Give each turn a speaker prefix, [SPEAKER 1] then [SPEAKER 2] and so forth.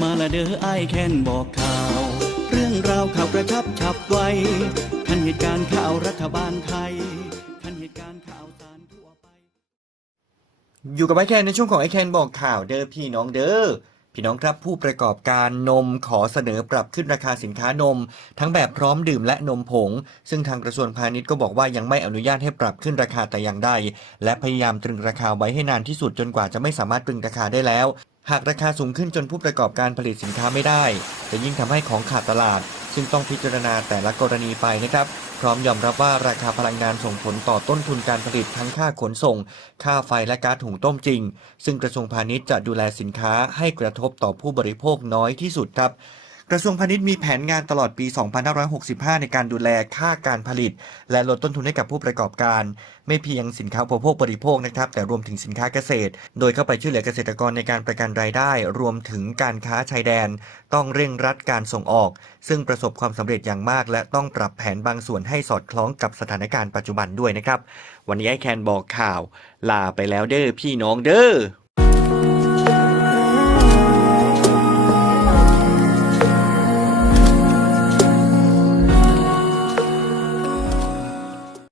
[SPEAKER 1] มาละเด้อไอายแคนบอกข่าว เรื่องราวข่าวกระชับฉับไวทันเหตุการณ์ข่าวรัฐบาลไทยทันเหตุการณ์ข่าวสารทั่วไป
[SPEAKER 2] อยู่กับไอแคนในช่วงของไอแคนบอกข่าวเด้อพี่น้องเด้อพี่น้องครับผู้ประกอบการนมขอเสนอปรับขึ้นราคาสินค้านม ทั้งแบบพร้อมดื่มและนมผง ซึ่งทางกระทรวงพาณิชย์ก็บอกว่ายังไม่อนุญาตให้ปรับขึ้นราคาแต่อย่างใดและพยายามตรึงราคาไว้ให้นานที่สุดจนกว่าจะไม่สามารถตรึงราคาได้แล้ว หากราคาสูงขึ้นจนผู้ประกอบการผลิตสินค้าไม่ได้ จะยิ่งทำให้ของขาดตลาด ซึ่งต้องพิจารณาแต่ละกรณีไปนะครับ พร้อมยอมรับว่าราคาพลังงานส่งผลต่อต้นทุนการผลิตทั้งค่าขนส่ง ค่าไฟและก๊าซถุงต้มจริง ซึ่งกระทรวงพาณิชย์จะดูแลสินค้าให้กระทบต่อผู้บริโภคน้อยที่สุดครับ กระทรวงพาณิชย์มีแผนงานตลอดปี 2565 ในการดูแลค่าการผลิต และลดต้นทุนให้กับผู้ประกอบการ ไม่เพียงสินค้าอุปโภคบริโภคนะครับ แต่รวมถึงสินค้าเกษตร โดยเข้าไปช่วยเหลือเกษตรกรในการประกันรายได้ รวมถึงการค้าชายแดน ต้องเร่งรัดการส่งออก ซึ่งประสบความสำเร็จอย่างมาก และต้องปรับแผนบางส่วนให้สอดคล้องกับสถานการณ์ปัจจุบันด้วยนะครับ วันนี้ไอแคนบอกข่าว ลาไปแล้วเด้อพี่น้องเด้อ